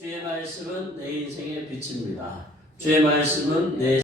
주의 말씀은 내 인생의 빛입니다. 주의 말씀은 내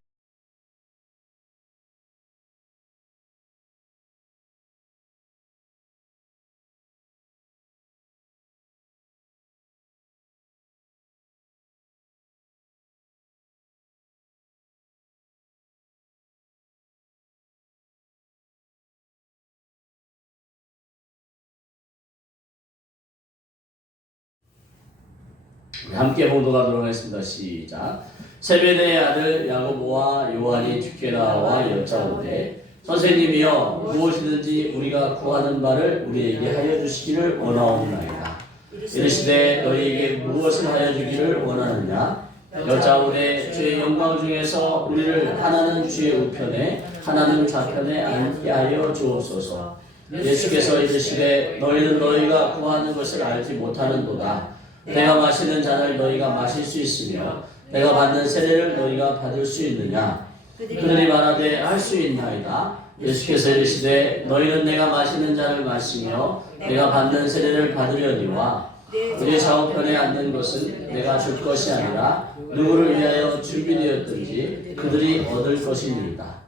함께 봉독하도록 하겠습니다. 시작. 세베대의 아들 야고보와 요한이 주께 나와 여짜오되 선생님이여 무엇이든지 우리가 구하는 바를 우리에게 하여 주시기를 원하옵나이다. 이르시되 너희에게 무엇을 하여 주기를 원하느냐? 여짜오되 주의 영광 중에서 우리를 하나는 주의 우편에 하나는 좌편에 앉게 하여 주옵소서. 예수께서 이르시되 너희는 너희가 구하는 것을 알지 못하는도다. 내가 마시는 잔을 너희가 마실 수 있으며 내가 받는 세례를 너희가 받을 수 있느냐? 그들이 말하되 할 수 있나이다. 예수께서 이르시되 너희는 내가 마시는 잔을 마시며 내가 받는 세례를 받으려니와 그의 좌우편에 앉는 것은 내가 줄 것이 아니라 누구를 위하여 준비되었든지 그들이 얻을 것이니이다.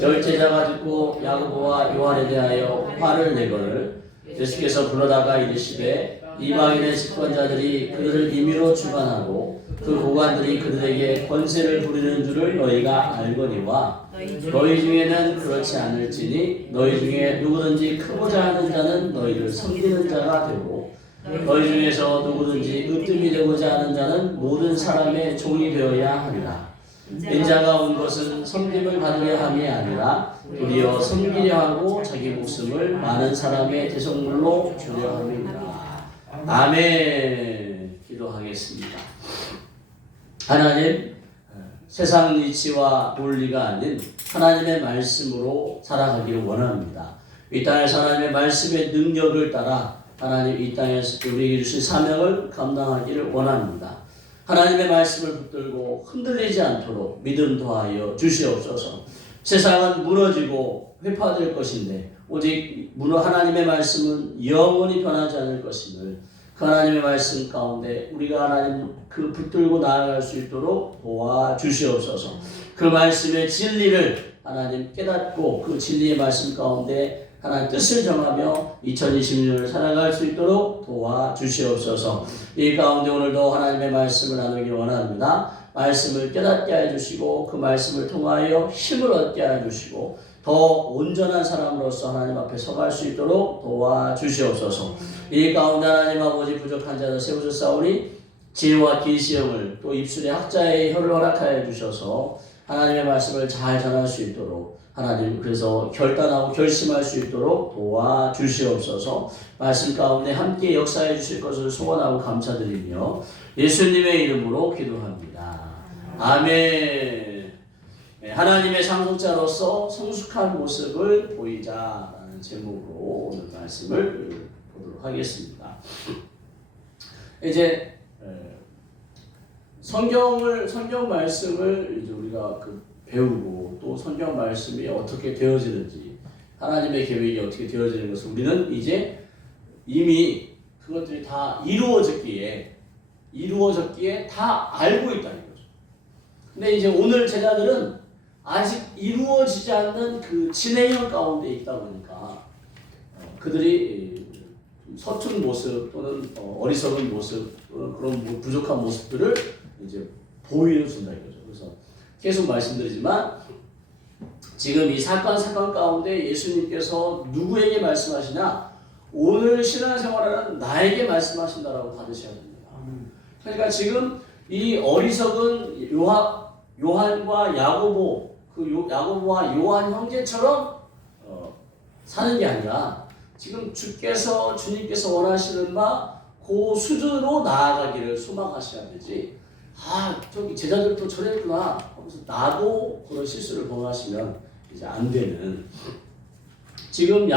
열제자가 듣고 야고보와 요한에 대하여 화를 내거늘 예수께서 불러다가 이르시되 이방인의 집권자들이 그들을 임의로 주관하고 그 고관들이 그들에게 권세를 부리는 줄을 너희가 알거니와 너희 중에는 그렇지 않을지니 너희 중에 누구든지 크고자 하는 자는 너희를 섬기는 자가 되고 너희 중에서 누구든지 으뜸이 되고자 하는 자는 모든 사람의 종이 되어야 하리라. 인자가 온 것은 섬김을 받으려 함이 아니라 도리어 섬기려 하고 자기 목숨을 많은 사람의 대속물로 주려 함이니라. 아멘. 기도하겠습니다. 하나님, 세상 이치와 논리가 아닌 하나님의 말씀으로 살아가기를 원합니다. 이 땅에서 하나님의 말씀의 능력을 따라 하나님 이 땅에서 우리에게 주신 사명을 감당하기를 원합니다. 하나님의 말씀을 붙들고 흔들리지 않도록 믿음 더하여 주시옵소서. 세상은 무너지고 회파될 것인데 오직 하나님의 말씀은 영원히 변하지 않을 것임을 그 하나님의 말씀 가운데 우리가 하나님 그 붙들고 나아갈 수 있도록 도와주시옵소서. 그 말씀의 진리를 하나님 깨닫고 그 진리의 말씀 가운데 하나님 뜻을 정하며 2020년을 살아갈 수 있도록 도와주시옵소서. 이 가운데 오늘도 하나님의 말씀을 나누기 원합니다. 말씀을 깨닫게 해주시고 그 말씀을 통하여 힘을 얻게 해주시고 더 온전한 사람으로서 하나님 앞에 서갈 수 있도록 도와주시옵소서. 이 가운데 하나님 아버지 부족한 자들 세우셨사오니 지혜와 계시형을 또 입술의 학자의 혀를 허락하여 주셔서 하나님의 말씀을 잘 전할 수 있도록 하나님 그래서 결단하고 결심할 수 있도록 도와주시옵소서. 말씀 가운데 함께 역사해 주실 것을 소원하고 감사드리며 예수님의 이름으로 기도합니다. 아멘. 하나님의 상속자로서 성숙한 모습을 보이자라는 제목으로 오늘 말씀을 보도록 하겠습니다. 이제 성경 말씀을 이제 우리가 배우고 또 성경 말씀이 어떻게 되어지는지 하나님의 계획이 어떻게 되어지는 것을 우리는 이제 이미 그것들이 다 이루어졌기에 다 알고 있다는 거죠. 근데 이제 오늘 제자들은 아직 이루어지지 않는 그 진행형 가운데 있다 보니까 그들이 서툰 모습 또는 어리석은 모습 또는 그런 부족한 모습들을 이제 보여준다 이거죠. 그래서 계속 말씀드리지만 지금 이 사건 가운데 예수님께서 누구에게 말씀하시냐? 오늘 신앙생활하는 나에게 말씀하신다라고 받으셔야 됩니다. 그러니까 지금 이 어리석은 요한과 야고보 야고보와 요한 형제처럼 사는 게 아니라 지금 주님께서 원하시는 그 수준으로 나아가기를 소망하셔야 되지. 저기 제자들도 저랬구나 하면서 나도 그런 실수를 범하시면 이제 안 되는. 지금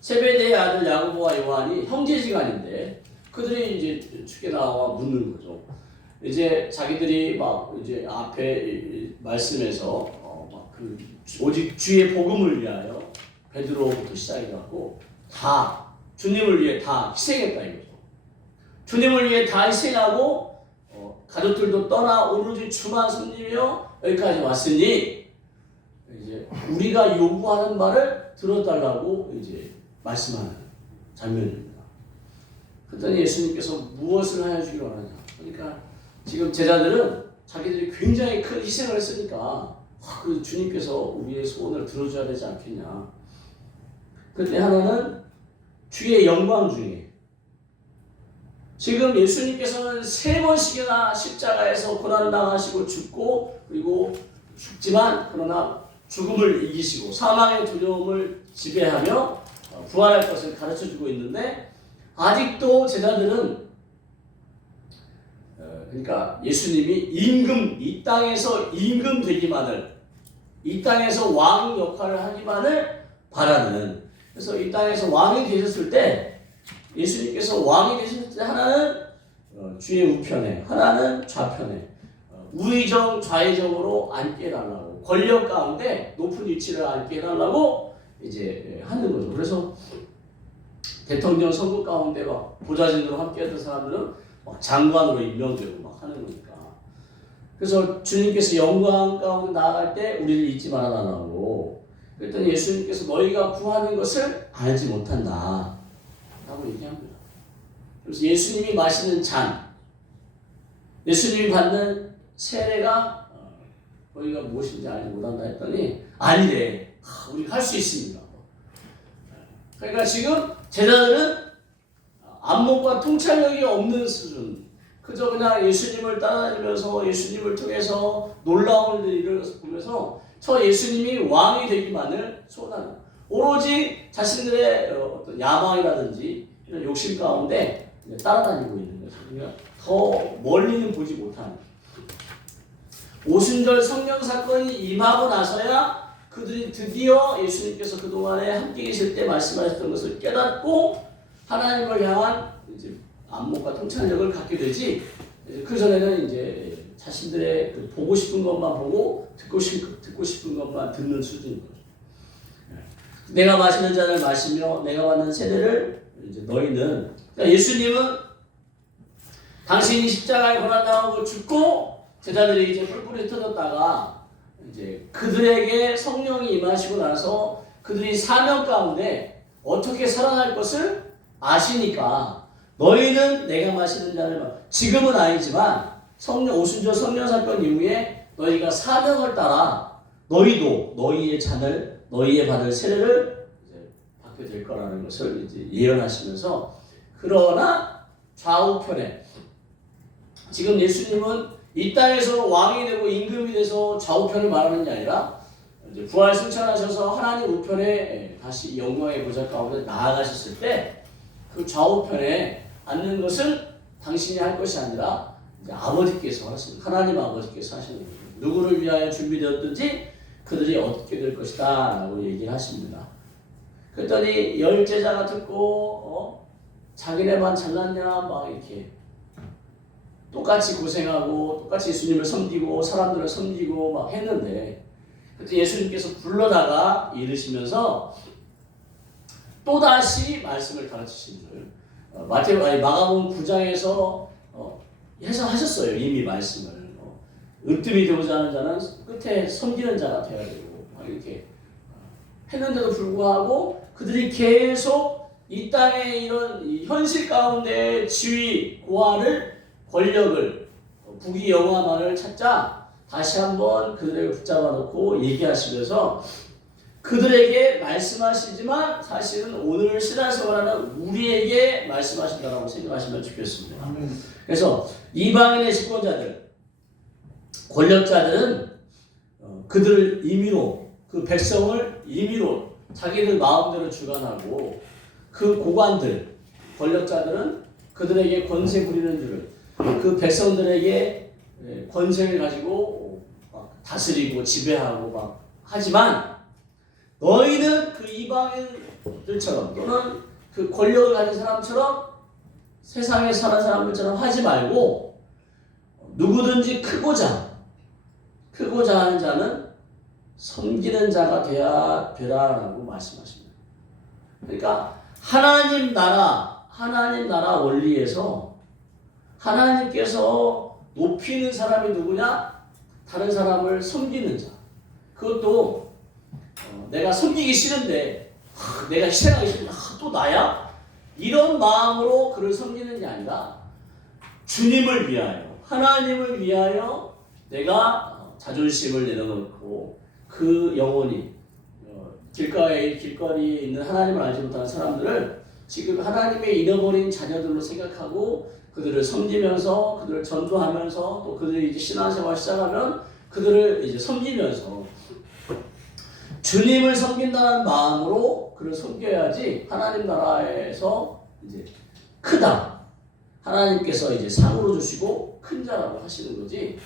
세베대의 아들 야고보와 요한이 형제지간인데 그들이 이제 주께 나와 묻는 거죠. 이제 자기들이 이제 앞에 말씀에서 오직 주의 복음을 위하여 베드로부터 시작해갖고 다 주님을 위해 다 희생했다 이거죠. 주님을 위해 다 희생하고 가족들도 떠나 오로지 주만 섬기며 여기까지 왔으니 이제 우리가 요구하는 말을 들어달라고 이제 말씀하는 장면입니다. 그랬더니 예수님께서 무엇을 하여 주기 원하냐. 그러니까 지금 제자들은 자기들이 굉장히 큰 희생을 했으니까 그 주님께서 우리의 소원을 들어줘야 되지 않겠냐. 그때 하나는 주의 영광 중에 지금 예수님께서는 3번씩이나 십자가에서 고난을 당하시고 죽고 그리고 죽지만 그러나 죽음을 이기시고 사망의 두려움을 지배하며 부활할 것을 가르쳐주고 있는데 아직도 제자들은 그러니까 예수님이 이 땅에서 임금 되기만을 이 땅에서 왕 역할을 하기만을 바라는 그래서 이 땅에서 왕이 되셨을 때 예수님께서 왕이 되셨을 때 하나는 주의 우편에 하나는 좌편에 우의정 좌의정으로 앉게 해달라고 권력 가운데 높은 위치를 앉게 해달라고 이제 하는 거죠. 그래서 대통령 선거 가운데 막 보좌진으로 함께했던 사람들은 막 장관으로 임명되고 막 하는 거니까. 그래서 주님께서 영광 가운데 나아갈 때 우리를 잊지 말아달라고. 그랬더니 예수님께서 너희가 구하는 것을 알지 못한다 라고 얘기합니다. 그래서 예수님이 마시는 잔, 예수님이 받는 세례가 너희가 무엇인지 알지 못한다 했더니 아니래. 우리가 할 수 있습니다. 그러니까 지금 제자들은 안목과 통찰력이 없는 수준, 그저 그냥 예수님을 따라다니면서 예수님을 통해서 놀라운 일을 보면서 저 예수님이 왕이 되기만을 소원하는 오로지 자신들의 어떤 야망이라든지 이런 욕심 가운데 따라다니고 있는 거죠. 그러니까 더 멀리는 보지 못하는 오순절 성령 사건이 임하고 나서야 그들이 드디어 예수님께서 그동안에 함께 계실 때 말씀하셨던 것을 깨닫고 하나님을 향한 이제 안목과 통찰력을 갖게 되지. 그 전에는 이제 자신들의 그 보고 싶은 것만 보고 듣고 싶은 것만 듣는 수준인 거죠. 내가 마시는 잔을 마시며 내가 받는 세례를 이제 너희는 그러니까 예수님은 당신이 십자가에 고난당하고 죽고 제자들이 이제 뿔뿔이 흩어졌다가 이제 그들에게 성령이 임하시고 나서 그들이 사명 가운데 어떻게 살아날 것을 아시니까 너희는 내가 마시는 잔을 지금은 아니지만 오순절 성령 사건 이후에 너희가 사명을 따라 너희도 너희의 잔을 너희의 받을 세례를 이제 받게 될 거라는 것을 이제 예언하시면서 그러나 좌우편에 지금 예수님은 이 땅에서 왕이 되고 임금이 돼서 좌우편을 말하는 게 아니라 이제 부활 승천하셔서 하나님 우편에 다시 영광의 보좌 가운데 나아가셨을 때 그 좌우편에 앉는 것을 당신이 할 것이 아니라 이제 아버지께서 하십니다. 하나님 아버지께서 하시는 거죠. 누구를 위하여 준비되었든지 그들이 얻게 될 것이다 라고 얘기를 하십니다. 그랬더니 10제자가 듣고 자기네만 잘났냐 막 이렇게 똑같이 고생하고 똑같이 예수님을 섬기고 사람들을 섬기고 막 했는데 그때 예수님께서 불러다가 이르시면서 또다시 말씀을 가르치신 줄 마가복음 9장에서 해석하셨어요. 이미 말씀을 으뜸이 되고자 하는 자는 끝에 섬기는 자가 되어야 되고 이렇게 했는데도 불구하고 그들이 계속 이 땅의 이런 현실 가운데 지위, 고한을 권력을 부귀 영화만을 찾자 다시 한번 그들에게 붙잡아 놓고 얘기하시면서 그들에게 말씀하시지만 사실은 오늘 신앙생활하는 우리에게 말씀하신다라고 생각하시면 좋겠습니다. 그래서 이방인의 집권자들, 권력자들은 그들을 임의로 그 백성을 임의로 자기들 마음대로 주관하고 그 고관들, 권력자들은 그들에게 권세 부리는 줄을 그 백성들에게 권세를 가지고 막 다스리고 지배하고 막 하지만 너희는 그 이방인들처럼 또는 그 권력을 가진 사람처럼 세상에 사는 사람들처럼 하지 말고 누구든지 크고자 하는 자는 섬기는 자가 되라라고 말씀하십니다. 그러니까 하나님 나라 원리에서 하나님께서 높이는 사람이 누구냐? 다른 사람을 섬기는 자. 그것도 내가 섬기기 싫은데 내가 희생하기 싫은데 또 나야? 이런 마음으로 그를 섬기는 게 아니라 주님을 위하여, 하나님을 위하여 내가 자존심을 내려놓고 그 영혼이 길거리에 있는 하나님을 알지 못하는 사람들을 지금 하나님의 잃어버린 자녀들로 생각하고 그들을 섬기면서 그들을 전도하면서 또 그들이 이제 신앙생활 시작하면 그들을 이제 섬기면서 주님을 섬긴다는 마음으로 그를 섬겨야지 하나님 나라에서 이제 크다. 하나님께서 이제 상으로 주시고 큰 자라고 하시는 거지.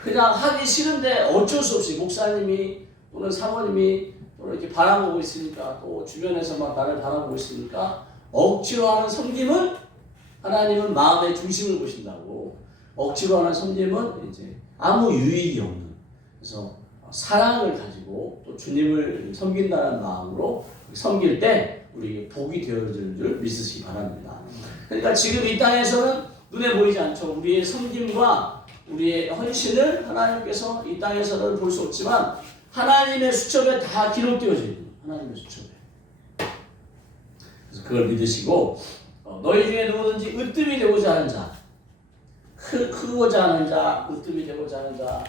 그냥 하기 싫은데 어쩔 수 없이 목사님이 또는 사모님이 또는 이렇게 바라보고 있으니까 또 주변에서 막 나를 바라보고 있으니까 억지로 하는 섬김은 하나님은 마음의 중심을 보신다고. 억지로 하는 섬김은 이제 아무 유익이 없는. 그래서 사랑을 가지고 또 주님을 섬긴다는 마음으로 섬길 때 우리 복이 되어질 줄 믿으시기 바랍니다. 그러니까 지금 이 땅에서는 눈에 보이지 않죠. 우리의 섬김과 우리의 헌신을 하나님께서 이 땅에서는 볼 수 없지만 하나님의 수첩에 다 기록되어져 있는 하나님의 수첩에. 그래서 그걸 믿으시고 너희 중에 누구든지 으뜸이 되고자 하는 자, 크고자 하는 자, 으뜸이 되고자 하는 자,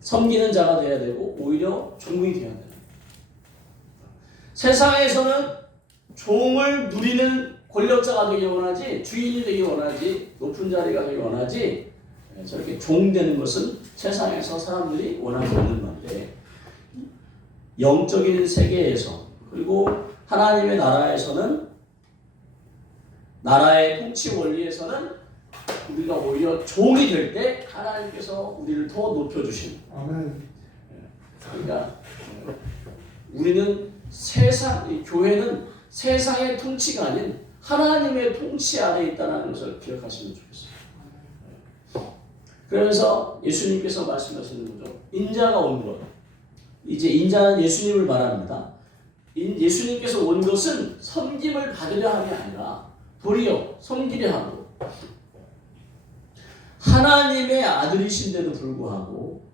섬기는 자가 되어야 되고 오히려 종이 되어야 돼요. 세상에서는 종을 누리는 권력자가 되기 원하지 주인이 되기 원하지 높은 자리가 되기 원하지 저렇게 종 되는 것은 세상에서 사람들이 원하지 않는 건데 영적인 세계에서 그리고 하나님의 나라에서는 나라의 통치 원리에서는 우리가 오히려 종이 될 때 하나님께서 우리를 더 높여주시는. 아멘. 그러니까 우리는 교회는 세상의 통치가 아닌 하나님의 통치 아래 있다는 것을 기억하시면 좋겠어요. 그러면서 예수님께서 말씀하시는 거죠. 인자가 온 것. 이제 인자는 예수님을 말합니다. 예수님께서 온 것은 섬김을 받으려 함이 아니라 도리어 섬기려 하고 하나님의 아들이신데도 불구하고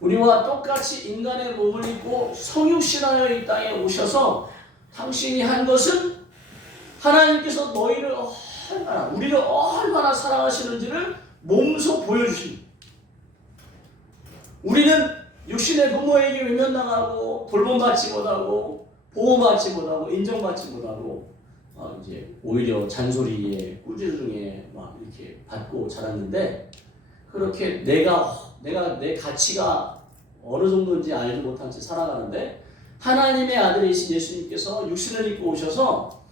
우리와 똑같이 인간의 몸을 입고 성육신하여 이 땅에 오셔서 당신이 한 것은 하나님께서 우리를 얼마나 사랑하시는지를 몸소 보여주십니다. 우리는 육신의 부모에게 외면당하고 돌봄받지 못하고 보호받지 못하고 인정받지 못하고 이제 오히려 잔소리에 꾸지중에 막 이렇게 받고 자랐는데 그렇게 내 가치가 어느 정도인지 알지 못한 채 살아가는데 하나님의 아들이신 예수님께서 육신을 입고 오셔서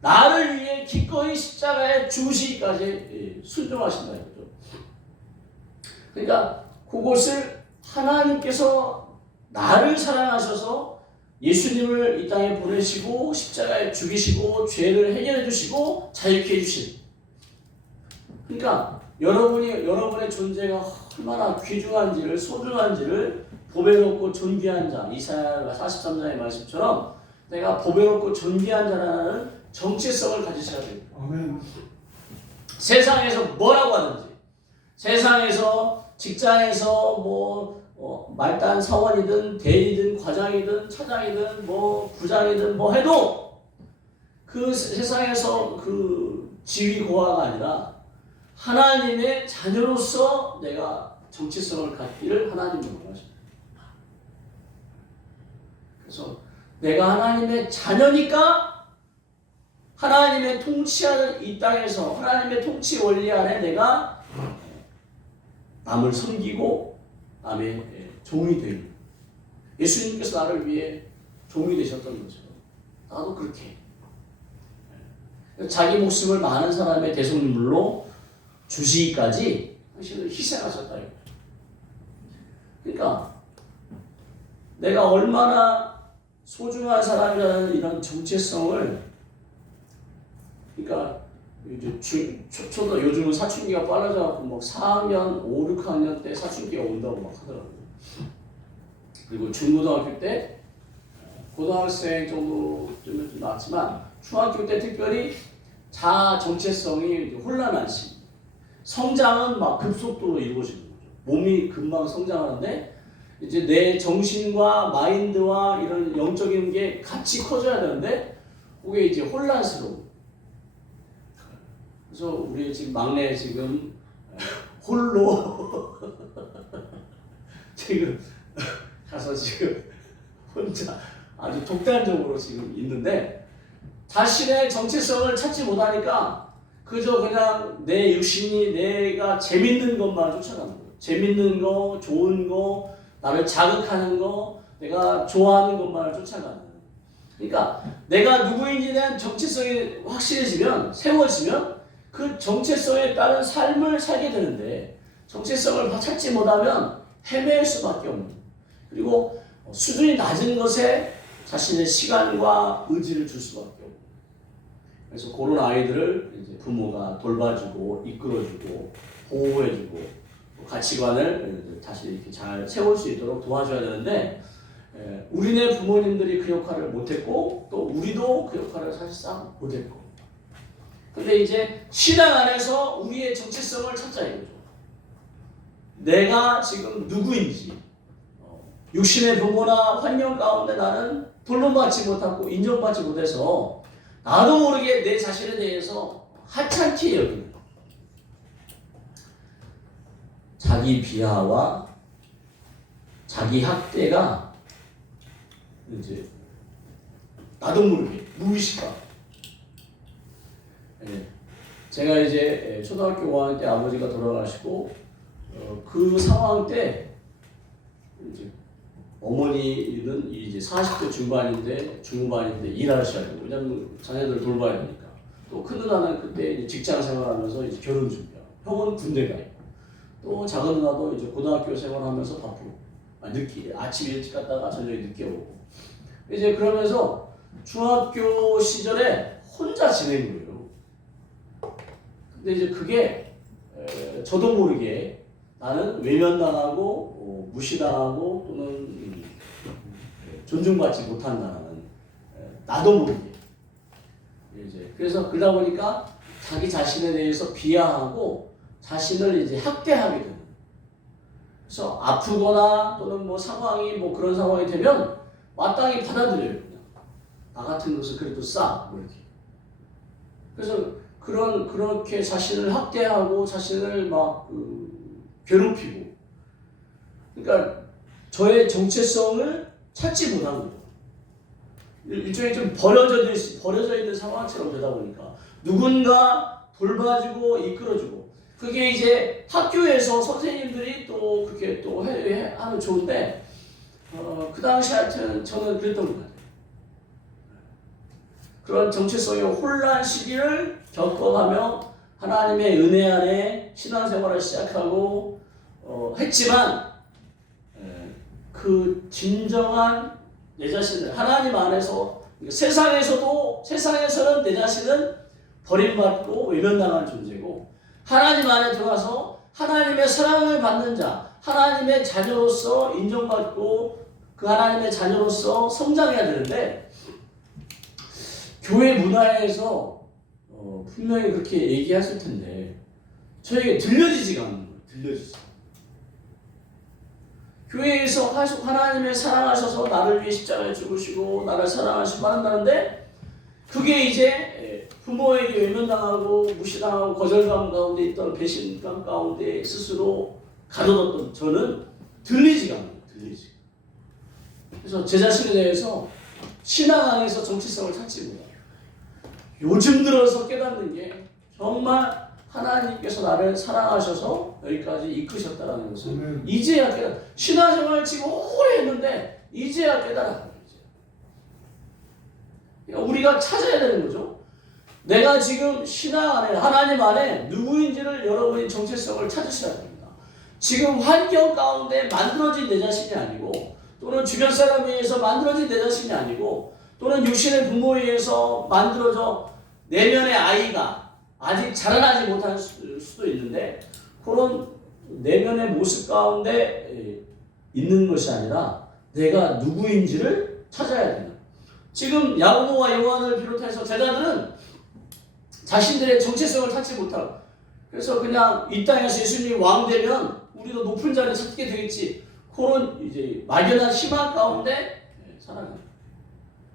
나를 위해 기꺼이 십자가에 죽으시기까지 순종하신다 이거죠. 그러니까 그것을 하나님께서 나를 사랑하셔서 예수님을 이 땅에 보내시고 십자가에 죽이시고 죄를 해결해 주시고 자유케 해주신. 그러니까 여러분의 존재가 얼마나 귀중한지를 소중한지를 보배롭고 존귀한 자 이사야 43장의 말씀처럼 내가 보배롭고 존귀한 자라는 정체성을 가지셔야 됩니다. 아멘. 세상에서 뭐라고 하든지 세상에서 직장에서 말단 사원이든 대리든 과장이든 차장이든 부장이든 해도 그 세상에서 그 지위 고하가 아니라 하나님의 자녀로서 내가 정체성을 갖기를 하나님은 원하십니다. 그래서 내가 하나님의 자녀니까 하나님의 통치하는 이 땅에서 하나님의 통치 원리 안에 내가 남을 섬기고 남의 종이 되는. 예수님께서 나를 위해 종이 되셨던 거죠. 나도 그렇게 자기 목숨을 많은 사람의 대속물로 주시기까지 당신을 희생하셨다. 그러니까 내가 얼마나 소중한 사람이라는 이런 정체성을 그러니까 초도 요즘은 사춘기가 빨라져갖고 4학년, 5, 6학년 때 사춘기가 온다고 막 하더라고요. 그리고 중고등학교 때 고등학생 정도쯤은 좀 낫지만 중학교 때 특별히 자아 정체성이 혼란한 시. 성장은 막 급속도로 이루어지는 거죠. 몸이 금방 성장하는데 이제 내 정신과 마인드와 이런 영적인 게 같이 커져야 되는데 그게 이제 혼란스러워. 그래서 우리 지금 막내 지금 홀로 지금 가서 지금 혼자 아주 독단적으로 지금 있는데 자신의 정체성을 찾지 못하니까 그저 그냥 내 육신이 내가 재밌는 것만 쫓아가는 거예요. 재밌는 거, 좋은 거, 나를 자극하는 거, 내가 좋아하는 것만을 쫓아가는 거예요. 그러니까 내가 누구인지에 대한 정체성이 확실해지면, 세워지면 그 정체성에 따른 삶을 살게 되는데 정체성을 찾지 못하면 헤맬 수밖에 없는 거예요. 그리고 수준이 낮은 것에 자신의 시간과 의지를 줄 수밖에 없고, 그래서 그런 아이들을 이제 부모가 돌봐주고 이끌어주고 보호해주고 가치관을 다시 이렇게 잘 세울 수 있도록 도와줘야 되는데 우리네 부모님들이 그 역할을 못했고 또 우리도 그 역할을 사실상 못했고, 근데 이제 신앙 안에서 우리의 정체성을 찾자 이거죠. 내가 지금 누구인지, 육신의 부모나 환경 가운데 나는 돌봄받지 못하고 인정받지 못해서 나도 모르게 내 자신에 대해서 하찮게 여기는 자기 비하와 자기 학대가 이제 나도 모르게 무의식화. 제가 이제 초등학교 5학년 때 아버지가 돌아가시고 그 상황 때 이제 어머니는 이제 40대 중반인데 일하셔야 되고, 왜냐면 자녀들 돌봐야 되니까. 또 큰 누나는 그때 이제 직장 생활하면서 이제 결혼 준비하고, 형은 군대 가 있고, 또 작은 누나도 이제 고등학교 생활하면서 바쁘고, 아침 일찍 갔다가 저녁에 늦게 오고. 이제 그러면서 중학교 시절에 혼자 지낸 거예요. 근데 이제 그게 저도 모르게 나는 외면당하고 무시당하고 또는 존중받지 못한다는, 나도 모르게 이제 그래서 그러다 보니까 자기 자신에 대해서 비하하고 자신을 이제 학대하게 되는. 그래서 아프거나 또는 뭐 상황이 뭐 그런 상황이 되면 마땅히 받아들여요. 그냥 나 같은 것을 그래도 뭐 이렇게. 그래서 그렇게 자신을 학대하고 자신을 막 괴롭히고, 그러니까 저의 정체성을 찾지 못한 거예요. 일종의 좀 버려져 있는 상황처럼 되다 보니까 누군가 돌봐주고 이끌어주고, 그게 이제 학교에서 선생님들이 또 그렇게 또 하면 좋은데 그 당시 하여튼 저는 그랬던 것 같아요. 그런 정체성의 혼란 시기를 겪어가며 하나님의 은혜 안에 신앙생활을 시작하고 했지만 그 진정한 내 자신을 하나님 안에서, 세상에서는 내 자신은 버림받고 외면당한 존재고, 하나님 안에 들어가서 하나님의 사랑을 받는 자, 하나님의 자녀로서 인정받고 그 하나님의 자녀로서 성장해야 되는데, 교회 문화에서 분명히 그렇게 얘기했을 텐데 저에게 들려지지가 않는 거예요. 들려지지. 교회에서 하나님의 사랑하셔서 나를 위해 십자가에 죽으시고 나를 사랑하시고 한다는데, 그게 이제 부모에게 외면당하고 무시당하고 거절감 가운데 있던 배신감 가운데 스스로 가둬뒀던 저는 들리지가 않아요. 그래서 제 자신에 대해서 신앙 안에서 정체성을 찾지 못해요. 요즘 들어서 깨닫는 게 정말 하나님께서 나를 사랑하셔서 여기까지 이끄셨다는 것을 이제야 깨달아. 신앙생활을 지금 오래 했는데 이제야 깨달아. 그러니까 우리가 찾아야 되는 거죠. 내가 지금 신앙 안에, 하나님 안에 누구인지를 여러분이 정체성을 찾으셔야 됩니다. 지금 환경 가운데 만들어진 내 자신이 아니고, 또는 주변 사람에 의해서 만들어진 내 자신이 아니고, 또는 육신의 부모에 의해서 만들어져 내면의 아이가 아직 자라나지 못할 수도 있는데, 그런 내면의 모습 가운데 있는 것이 아니라 내가 누구인지를 찾아야 된다. 지금 야고보와 요한을 비롯해서 제자들은 자신들의 정체성을 찾지 못하고, 그래서 그냥 이 땅에서 예수님이 왕 되면 우리도 높은 자리에 서게 되겠지. 그런 이제 막연한 희망 가운데 살아가요.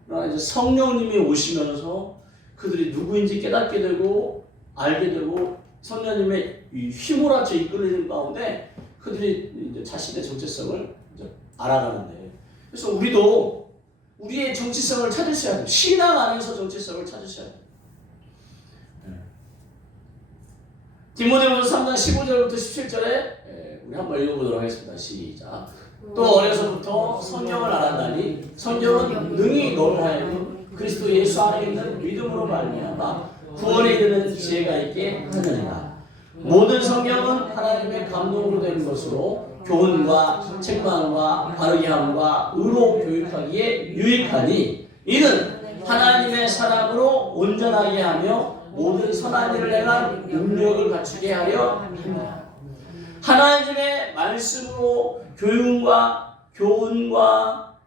그러나 이제 성령님이 오시면서 그들이 누구인지 깨닫게 되고 알게 되고 성령님의 이 휘몰아쳐 이끌리는 가운데 그들이 이제 자신의 정체성을 이제 알아가는데, 그래서 우리도 우리의 정체성을 찾으셔야 돼요. 신앙 안에서 정체성을 찾으셔야 돼요. 디모데전서 3장 15절부터 17절에 우리 한번 읽어보도록 하겠습니다. 시작. 또 어려서부터 성경을 알았나니 성경은 능히 너를 하여금 그리스도 예수 안에 있는 믿음으로 말미암아 구원에 이르는 지혜가 있게 하느니라. 모든 성경은 하나님의 감동으로 된 것으로 교훈과 책망과 바르게 함과 의로 교육하기에 유익하니 이는 하나님의 사람으로 온전하게 하며 모든 선한 일을 행한 능력을 갖추게 하려 합니다. 하나님의 말씀으로 교훈과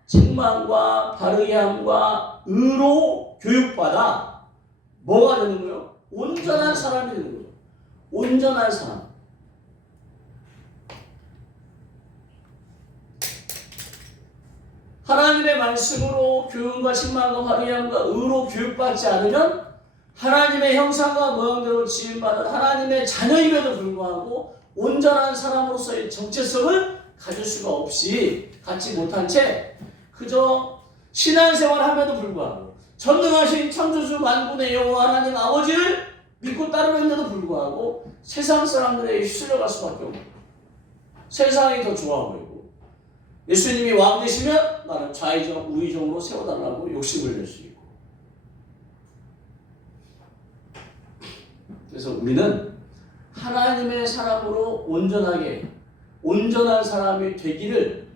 책망과 바르게 함과 의로 교육받아 뭐가 되는 거예요? 온전한 사람이 되는 거예요. 온전한 사람. 하나님의 말씀으로 교훈과 책망과 바르게 함과 의로 교육받지 않으면 하나님의 형상과 모양대로 지음받은 하나님의 자녀임에도 불구하고 온전한 사람으로서의 정체성을 가질 수가 없이 갖지 못한 채 그저 신앙생활을 함에도 불구하고 전능하신 창조주 만군의 여호와 하나님 아버지를 믿고 따르는데도 불구하고 세상 사람들에게 휩쓸려갈 수밖에 없고 세상이 더 좋아 보이고 예수님이 왕 되시면 나는 좌의정 우의정으로 세워달라고 욕심을 낼 수 있고, 그래서 우리는 하나님의 사람으로 온전한 사람이 되기를,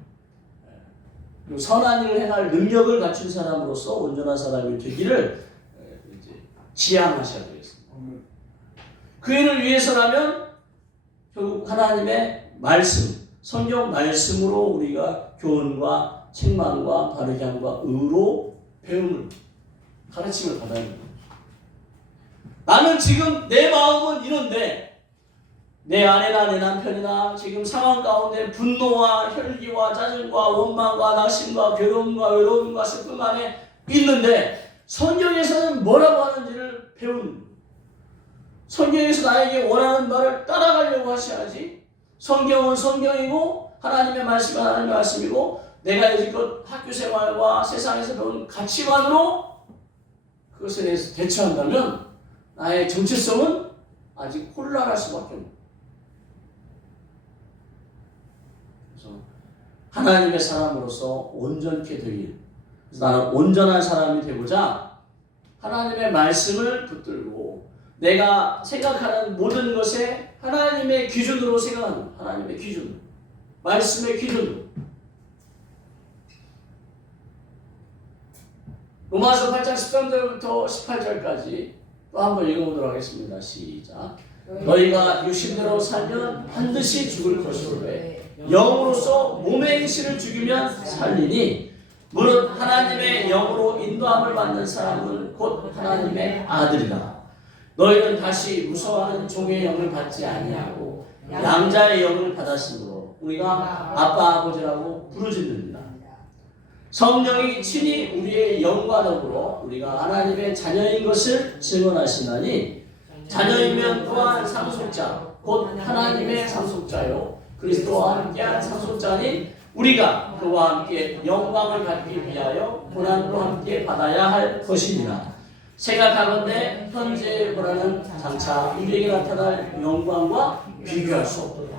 선한 일을 행할 능력을 갖춘 사람으로서 온전한 사람이 되기를 지향하셔야 되겠습니다. 그 일을 위해서라면 결국 하나님의 말씀, 성경 말씀으로 우리가 교훈과 책망과 바르게 함과 의로 배움을, 가르침을 받아야 합니다. 나는 지금 내 마음은 이런데 내 아내나 내 남편이나 지금 상황 가운데 분노와 혈기와 짜증과 원망과 낙심과 괴로움과 외로움과 슬픔 안에 있는데 성경에서는 뭐라고 하는지를 배우는, 성경에서 나에게 원하는 바를 따라가려고 하셔야지. 성경은 성경이고 하나님의 말씀은 하나님의 말씀이고 내가 여지껏 학교 생활과 세상에서 배운 가치관으로 그것에 대해서 대처한다면 나의 정체성은 아직 혼란할 수밖에 없는. 그래서 하나님의 사람으로서 온전케 되길, 그래서 나는 온전한 사람이 되고자 하나님의 말씀을 붙들고 내가 생각하는 모든 것에 하나님의 기준으로 생각하는, 하나님의 기준, 말씀의 기준으로. 로마서 8장 13절부터 18절까지 또 한번 읽어보도록 하겠습니다. 시작. 너희가 육신대로 살면 반드시 죽을 것이로되 영으로서 몸의 행실을 죽이면 살리니 무릇 하나님의 영으로 인도함을 받는 사람은 곧 하나님의 아들이라. 너희는 다시 무서워하는 종의 영을 받지 아니하고 양자의 영을 받았으므로 우리가 아빠 아버지라고 부르짖느니라. 성령이 친히 우리의 영과 더불어 우리가 하나님의 자녀인 것을 증언하시나니 자녀이면 또한 상속자 곧 하나님의 상속자요 그리스도와 함께한 상속자니 우리가 그와 함께 영광을 받기 위하여 고난도 함께 받아야 할 것이니라. 생각하건대 현재의 고난은 장차 우리에게 나타날 영광과 비교할 수 없도다.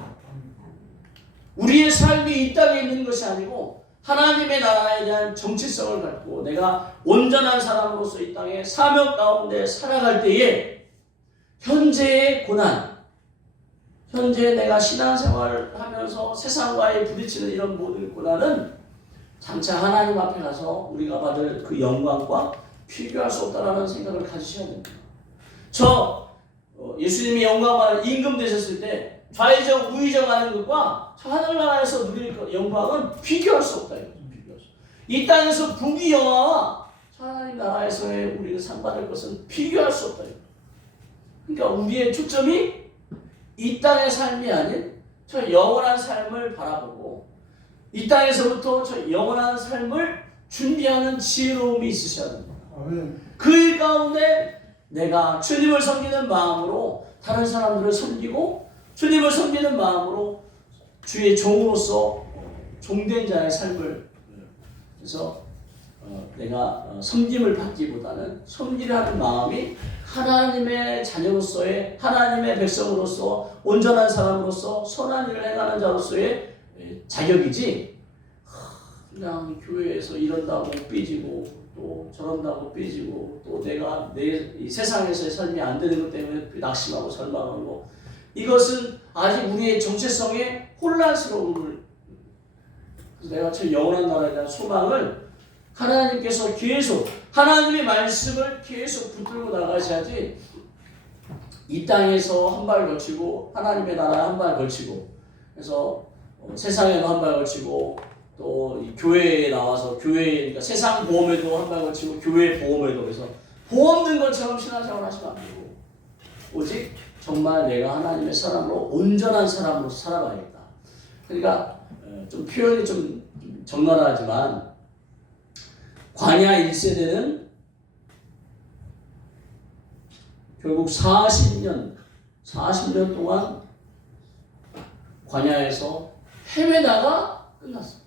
우리의 삶이 이 땅에 있는 것이 아니고 하나님의 나라에 대한 정체성을 갖고 내가 온전한 사람으로서 이 땅에 사명 가운데 살아갈 때에 현재의 고난, 현재 내가 신앙생활을 하면서 세상과의 부딪히는 이런 모든 고난은 장차 하나님 앞에 가서 우리가 받을 그 영광과 비교할 수 없다라는 생각을 가지셔야 됩니다. 예수님이 영광을 임금 되셨을 때 좌의정 우의정 하는 것과 저 하늘나라에서 누릴 영광은 비교할 수 없다. 이 땅에서 부귀영화와 하나님 나라에서의 우리가 상 받을 것은 비교할 수 없다. 그러니까 우리의 초점이 이 땅의 삶이 아닌 저 영원한 삶을 바라보고 이 땅에서부터 저 영원한 삶을 준비하는 지혜로움이 있으셔야 됩니다. 그 일 가운데 내가 주님을 섬기는 마음으로 다른 사람들을 섬기고 주님을 섬기는 마음으로 주의 종으로서 종된 자의 삶을 그래서 내가 섬김을 받기보다는 섬기려 하는 마음이 하나님의 자녀로서의 하나님의 백성으로서 온전한 사람으로서 선한 일을 행하는 자로서의 자격이지 그냥 교회에서 이런다고 삐지고 또 저런다고 삐지고 또 내가 이 세상에서의 삶이 안 되는 것 때문에 낙심하고 절망하고 이것은 아직 우리의 정체성의 혼란스러움을 내가 저 영원한 나라에 대한 소망을 하나님께서 계속 하나님의 말씀을 계속 붙들고 나가셔야지 이 땅에서 한 발 걸치고 하나님의 나라에 한 발 걸치고 그래서 세상에도 한 발 걸치고 또 이 교회에 나와서 그러니까 세상 보험에도 한 발 걸치고 교회 보험에도 그래서 보험 든 것처럼 신앙생활 하시면 안 되고 오직 정말 내가 하나님의 사람으로 온전한 사람으로 살아가야겠다. 그러니까 좀 표현이 좀 적나라하지만 광야 1세대는 결국 40년 동안 광야에서 헤매다가 끝났어.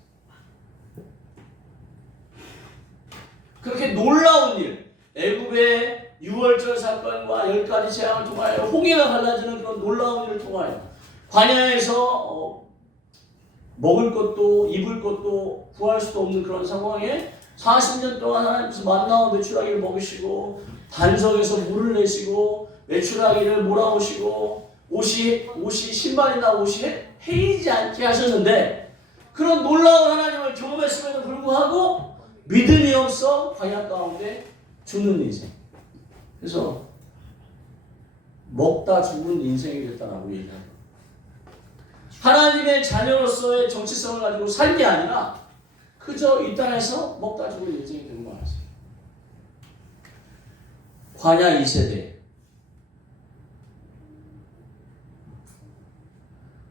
그렇게 놀라운 일, 애굽의 6월절 사건과 10가지 재앙을 통하여 홍해가 갈라지는 그런 놀라운 일을 통하여 광야에서 먹을 것도 입을 것도 구할 수도 없는 그런 상황에 40년 동안 하나님께서 만나와 메추라기를 먹이시고 반석에서 물을 내시고 메추라기를 몰아오시고 옷이 신발이나 옷이 헤이지 않게 하셨는데 그런 놀라운 하나님을 경험했음에도 불구하고 믿음이 없어 광야 가운데 죽는 인생. 그래서 먹다 죽은 인생이 됐다라고 얘기합니다. 하나님의 자녀로서의 정체성을 가지고 산 게 아니라 그저 이 땅에서 먹다 죽은 인생이 되는 거 알았어요. 광야 2세대.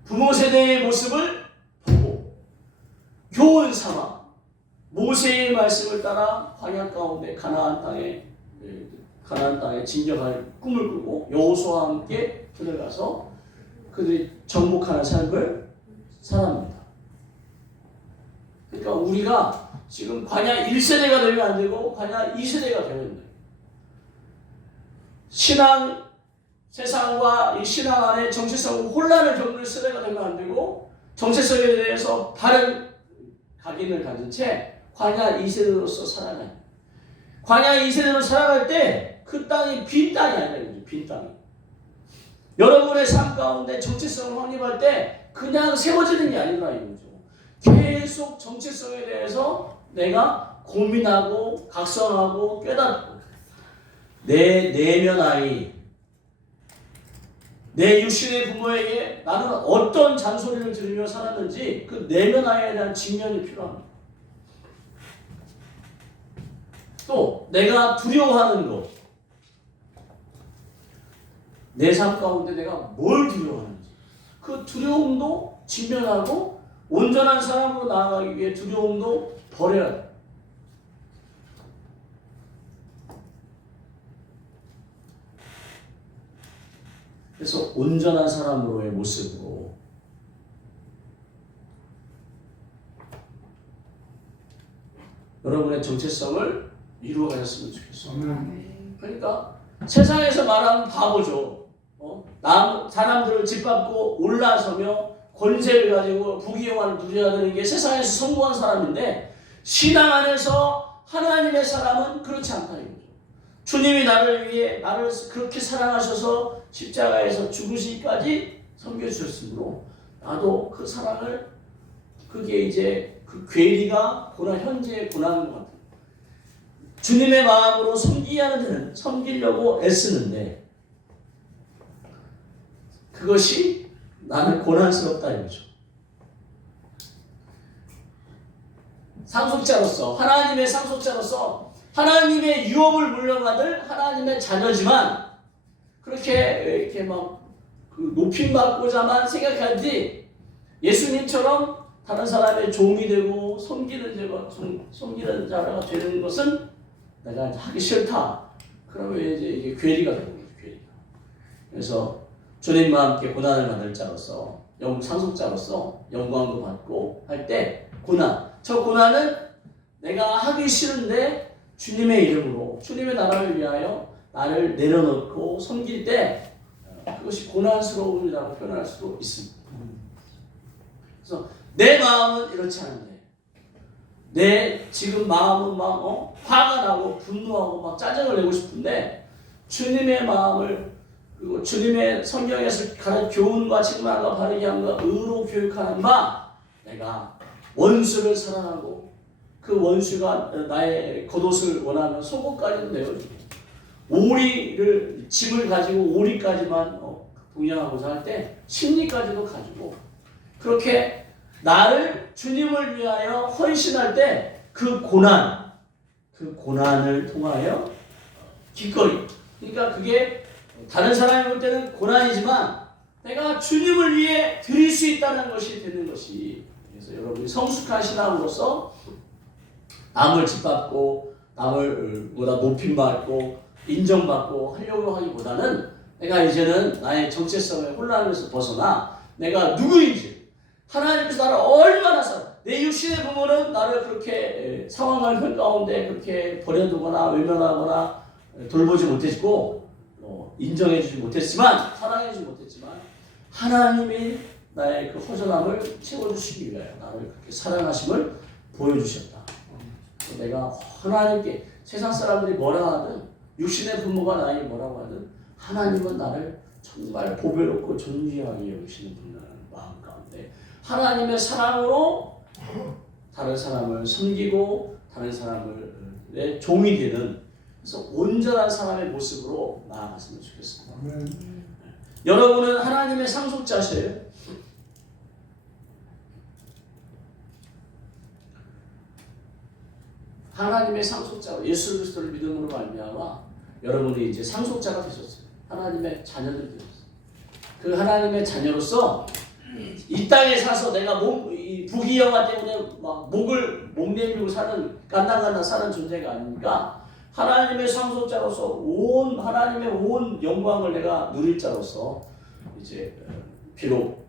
부모 세대의 모습을 보고 교훈 삼아 모세의 말씀을 따라 광야 가운데 가나안 땅에 진격할 꿈을 꾸고 여호수아와 함께 들어가서 그들이 정복하는 삶을 살아갑니다. 그러니까 우리가 지금 광야 1세대가 되면 안 되고 광야 2세대가 되면 돼요. 세상과 이 신앙 안에 정체성 혼란을 겪는 세대가 되면 안 되고 정체성에 대해서 바른 각인을 가진 채 광야 2세대로서 살아가요. 광야 2세대로 살아갈 때 그 땅이 빈 땅이 아니라 이거죠. 빈 땅이. 여러분의 삶 가운데 정체성을 확립할 때 그냥 세워지는 게 아니라 이거죠. 계속 정체성에 대해서 내가 고민하고 각성하고 깨닫고 내 내면 아이 내 육신의 부모에게 나는 어떤 잔소리를 들으며 살았는지 그 내면 아이에 대한 직면이 필요합니다. 또 내가 두려워하는 것 내 삶 가운데 내가 뭘 두려워하는지 그 두려움도 직면하고 온전한 사람으로 나아가기 위해 두려움도 버려야 돼. 그래서 온전한 사람으로의 모습으로 여러분의 정체성을 이루어 가셨으면 좋겠어요. 그러니까 세상에서 말하면 바보죠. 사람들을 짓밟고 올라서며 권세를 가지고 부귀영화를 누려야 되는 게 세상에서 성공한 사람인데 신앙 안에서 하나님의 사람은 그렇지 않다 이거죠. 주님이 나를 위해 나를 그렇게 사랑하셔서 십자가에서 죽으시기까지 섬겨주셨으므로 나도 그 사랑을 그게 이제 그 괴리가 현재의 고난인 것 같아요. 주님의 마음으로 섬기려는 데는 섬기려고 애쓰는데 그것이 나는 고난스럽다 이거죠. 상속자로서 하나님의 상속자로서 하나님의 유업을 물려받을 하나님의 자녀지만 그렇게 이렇게 막 그 높임받고자만 생각하지 예수님처럼 다른 사람의 종이 되고 섬기는 자가 되는 것은 내가 하기 싫다. 그러면 이제 이게 괴리가 되는 거죠. 괴리가. 그래서 주님과 함께 고난을 받을 자로서 상속자로서 영광도 받고 할 때 저 고난은 내가 하기 싫은데 주님의 이름으로 주님의 나라를 위하여 나를 내려놓고 섬길 때 그것이 고난스러움이라고 표현할 수도 있습니다. 그래서 내 마음은 이렇지 않은데 내 지금 마음은 막 화가 나고 분노하고 막 짜증을 내고 싶은데 주님의 마음을 그리고 주님의 성경에서 가르친 교훈과 책망과 바르게 함과 의로 교육하는 바 내가 원수를 사랑하고 그 원수가 나의 겉옷을 원하면 속옷까지도 내어주고 오리를 짐을 가지고 오리까지만 동양하고자 할 때 심리까지도 가지고 그렇게 나를 주님을 위하여 헌신할 때 그 고난을 통하여 기꺼이 그러니까 그게 다른 사람이 볼 때는 고난이지만 내가 주님을 위해 드릴 수 있다는 것이 되는 것이 그래서 여러분이 성숙한 신앙으로서 남을 짓밟고 남을 보다 높임받고 인정받고 하려고 하기보다는 내가 이제는 나의 정체성의 혼란에서 벗어나 내가 누구인지 하나님께서 나를 얼마나 내 육신의 부모는 나를 그렇게 상황을 가운데 그렇게 버려두거나 외면하거나 돌보지 못했고 인정해주지 못했지만 사랑해주지 못했지만 하나님이 나의 그 허전함을 채워주시기 위하여 나를 그렇게 사랑하심을 보여주셨다. 내가 하나님께 세상 사람들이 뭐라 하든 육신의 부모가 나에게 뭐라고 하든 하나님은 나를 정말 보배롭고 존귀하게 여기시는 분이라는 마음 가운데 하나님의 사랑으로 다른 사람을 섬기고 다른 사람의 종이 되는 그래서 온전한 사람의 모습으로 나아갔으면 좋겠습니다. 여러분은 하나님의 상속자세요. 하나님의 상속자 예수 그리스도를 믿음으로 말미암아 여러분이 이제 상속자가 되셨어요. 하나님의 자녀들이 되셨어요. 그 하나님의 자녀로서 이 땅에 사서 내가 부귀영화 때문에 막 목 내밀고 사는 간당간당 사는 존재가 아니니까 하나님의 상속자로서 하나님의 온 영광을 내가 누릴 자로서 이제 비록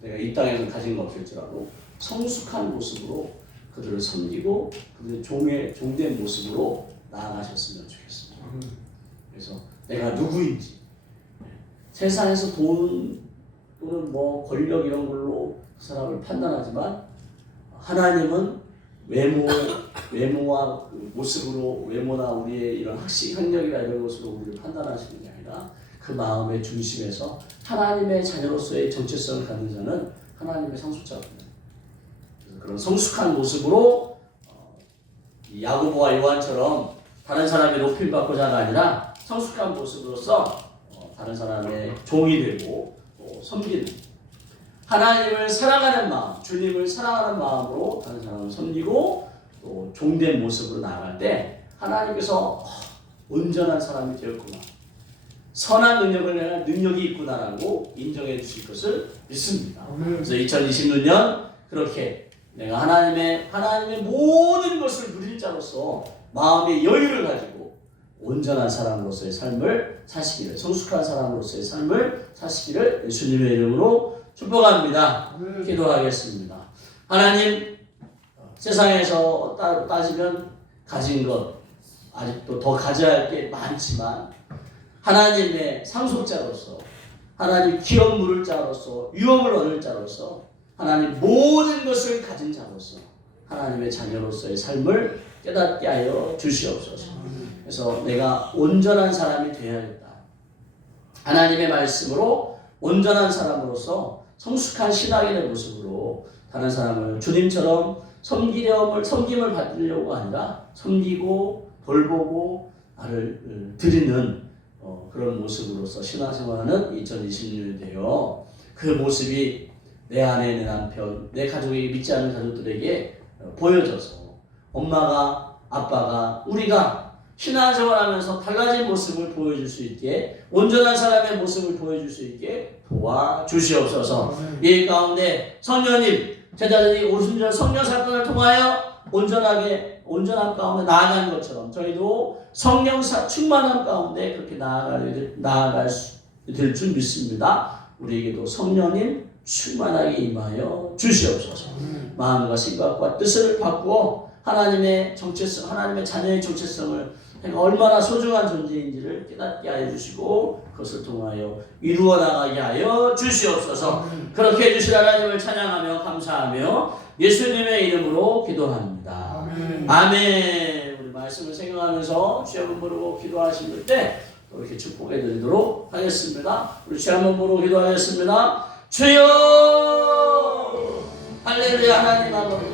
내가 이 땅에서 가진 거 없을지라도 성숙한 모습으로 그들을 섬기고 그들의 종된 모습으로 나아가셨으면 좋겠습니다. 그래서 내가 누구인지 세상에서 돈 또는 뭐 권력 이런 걸로 그 사람을 판단하지만 하나님은 외모와 그 모습으로 외모나 우리의 이런 학력이나 이런 것으로 우리를 판단하시는 게 아니라 그 마음의 중심에서 하나님의 자녀로서의 정체성을 갖는 자는 하나님의 상속자입니다. 그런 성숙한 모습으로 야고보와 요한처럼 다른 사람의 높임 받고자가 아니라 성숙한 모습으로서 다른 사람의 종이 되고 섬기는 하나님을 사랑하는 마음, 주님을 사랑하는 마음으로 다른 사람을 섬기고 또 종된 모습으로 나아갈 때 하나님께서 온전한 사람이 되었구나, 선한 능력을 내가 능력이 있구나라고 인정해 주실 것을 믿습니다. 그래서 2026년 그렇게 내가 하나님의 모든 것을 누릴 자로서 마음의 여유를 가지고 온전한 사람으로서의 삶을 사시기를, 성숙한 사람으로서의 삶을 사시기를 예수님의 이름으로 축복합니다. 기도하겠습니다. 하나님, 세상에서 따지면 가진 것 아직도 더 가져야 할 게 많지만 하나님의 상속자로서, 하나님 기업 물을 자로서, 유업을 얻을 자로서, 하나님 모든 것을 가진 자로서 하나님의 자녀로서의 삶을 깨닫게 하여 주시옵소서. 그래서 내가 온전한 사람이 되어야겠다. 하나님의 말씀으로 온전한 사람으로서 성숙한 신앙인의 모습으로 다른 사람을 주님처럼 섬김을 받으려고 아니라 섬기고 돌보고 나를 드리는 그런 모습으로서 신앙생활하는 2026년이 되어 그 모습이 내 아내, 내 남편, 내 가족에게 믿지 않는 가족들에게 보여져서 엄마가, 아빠가, 우리가 신앙생활하면서 달라진 모습을 보여줄 수 있게, 온전한 사람의 모습을 보여줄 수 있게 도와주시옵소서. 이 가운데 성령님, 제자들이 오순절 성령 사건을 통하여 온전한 가운데 나아간 것처럼 저희도 성령 충만한 가운데 그렇게 나아갈 수 될 줄 믿습니다. 우리에게도 성령님 충만하게 임하여 주시옵소서. 마음과 생각과 뜻을 바꾸어 하나님의 정체성, 하나님의 자녀의 정체성을 얼마나 소중한 존재인지를 깨닫게 하여 주시고 그것을 통하여 이루어 나가게 하여 주시옵소서. 그렇게 해주실 하나님을 찬양하며 감사하며 예수님의 이름으로 기도합니다. 아멘. 우리 말씀을 생각하면서 주여 한번 부르고 기도하실 때 이렇게 축복해 드리도록 하겠습니다. 우리 주여 한번 부르고 기도하겠습니다. 주여 할렐루야. 하나님 아버지,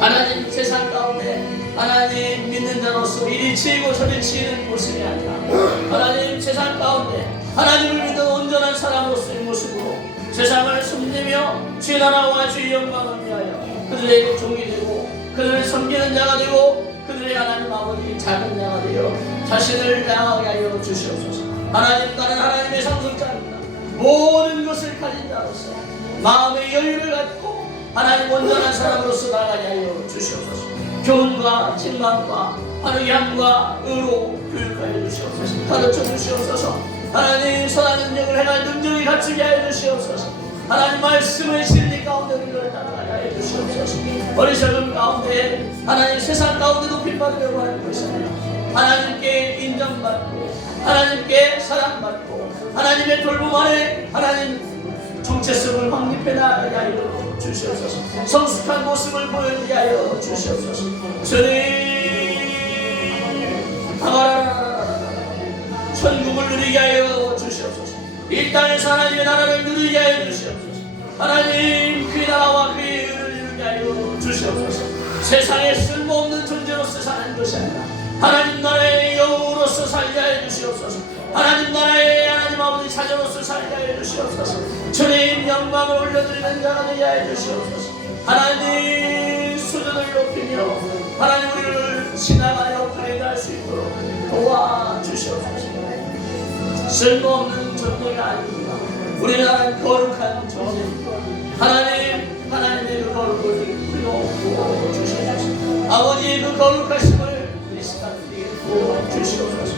하나님 세상 가운데 하나님 믿는 자로서 이리 치이고 저리 치이는 모습이 아니라 하나님 세상 가운데 하나님을 믿는 온전한 사람으로서의 모습으로 세상을 숨기며 주의 나라와 주의 영광을 위하여 그들에게 종이 되고 그들을 섬기는 자가 되고 그들의 하나님 아버지 작은 자가 되어 자신을 나아가게 하여 주시옵소서. 하나님, 나는 하나님의 상속자입니다. 모든 것을 가진 자로서 마음의 여유를 갖고 하나님 온전한 사람으로서 나아가게 하여 주시옵소서. 교훈과 책망과 화려함과 의로 교육하여 주시옵소서. 가르쳐 주시옵소서. 하나님 선한 능력을 행할 능력이 갖추게 하여 주시옵소서. 하나님 말씀의 진리 가운데 우리를 따라가게 하여 주시옵소서. 어리석음 가운데 하나님 세상 가운데 높임받으려고 하는 것이 아니라 하나님께 인정받고 하나님께 사랑받고 하나님의 돌봄 안에 하나님 정체성을 확립해 나가게 하여 주시옵소서. 성숙한 모습을 보여주게 하여 주시옵소서. 주님, 천국을 누리게 하여 주시옵소서. 이 땅에서 하나님의 나라를 누리게 하여 주시옵소서. 하나님, 그의 나라와 그의 의를 이루게 하여 주시옵소서. 세상에 쓸모없는 존재로서 사는 것이 아니라 하나님 나라의 영으로서 살게 하여 주시옵소서. 하나님 나라의 하나님 아버지 자녀로서 살게 하여 주시옵소서. 주님 영광을 올려드리는 자가 되게 하여 주시옵소서. 하나님 수준을 높이며 하나님 우리를 지나가여 발견할 수 있도록 도와주시옵소서. 쓸모없는 존재가 아닙니다. 우리는 하나님 거룩한 존재입니다. 하나님의 그 거룩을 우리로 주시옵소서. 아버지의 그 거룩하심을 우리 시간에 주시옵소서.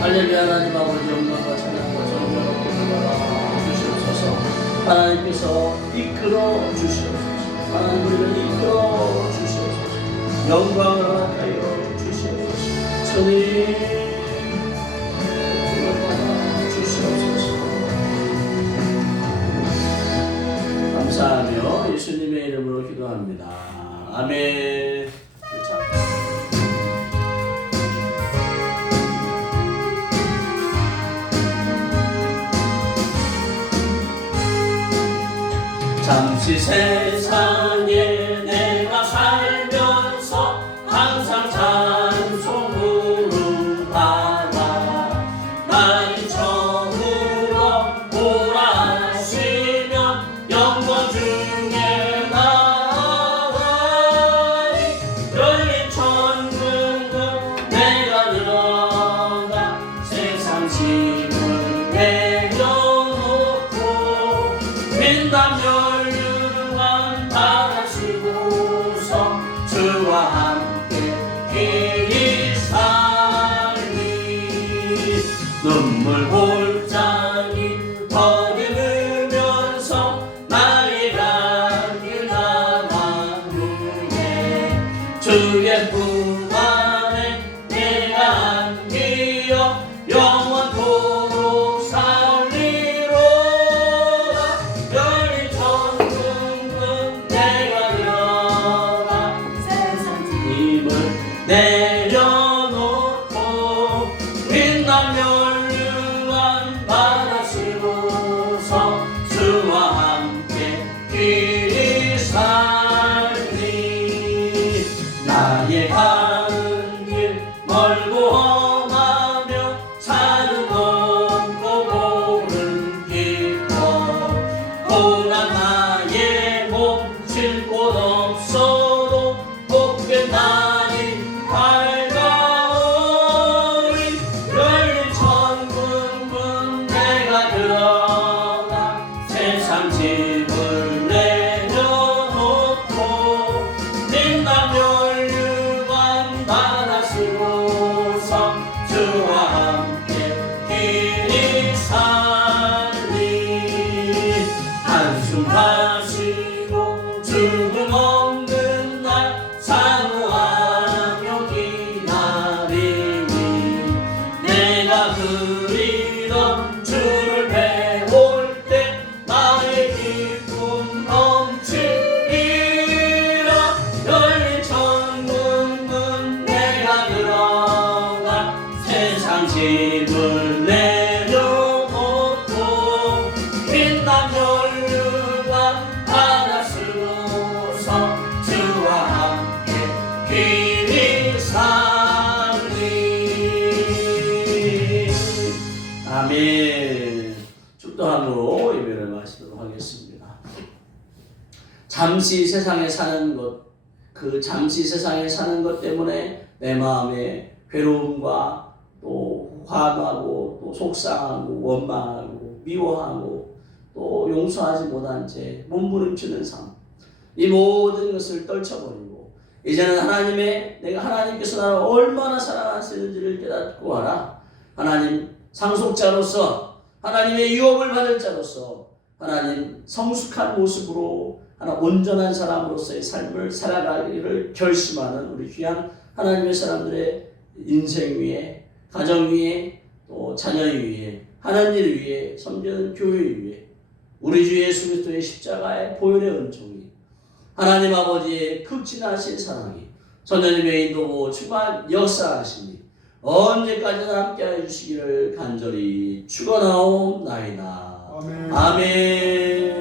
할렐루야. 하나님 아버지 영광과 찬양과 존귀가 주시옵소서. 하나님께서 이끌어 주시옵소서. 하나님 우리를 이끌어 주시옵소서. 영광을 허락하여 주시옵소서. 주님 주시옵소서. 감사하며 예수님의 이름으로 기도합니다. 아멘. 잠시 세상에 내가 살면서 항상 찬송 부르다가 나의 처음으로 오라 하시면 영광 중에 멸류관 받아쓰고서 주와 함께 귀히 살리. 나의 가는 길 멀고 험하며 산은 없고 고른 깊어 고난 나의 몸 쉴 곳 없어도 복된 날이 밝아오리. 열린 천국문 내가 들어가 세상 짐을 내려놓고 빛난 멸류관 받아쓰고서 주와 함께 길이 살리. 한숨 하시고 죽음 없는 날 사모하며 기다리니 내가 그리던 주를 배울 때 나의 기쁨 넘치리라. 열린 천국문 내가 들어가 세상 짐을 내려놓고 빛난 멸류관 받아쓰고서 주와 함께 길이 살리. 아멘. 축도함으로 예배를 마치도록 하겠습니다. 잠시 세상에 사는 것, 그 잠시 세상에 사는 것 때문에 내 마음에 괴로움과 또 화나고 또 속상하고 원망하고 미워하고 또 용서하지 못한 채 몸부림치는 삶, 이 모든 것을 떨쳐버리고 이제는 내가 하나님께서 나를 얼마나 사랑하시는지를 깨닫고 하라. 하나님 상속자로서 하나님의 유업을 받을 자로서 하나님 성숙한 모습으로 온전한 사람으로서의 삶을 살아가기를 결심하는 우리 귀한 하나님의 사람들의 인생 위에, 가정 위에, 또 자녀 위에, 하는 일 위에, 섬기는 교회 위에 우리 주 예수 그리스도의 십자가의 보혈의 은총이, 하나님 아버지의 극진하신 사랑이, 선생님의 인도고 주관 역사하시니 언제까지나 함께하여 주시기를 간절히 축원하옵나이다. 아멘. 아멘.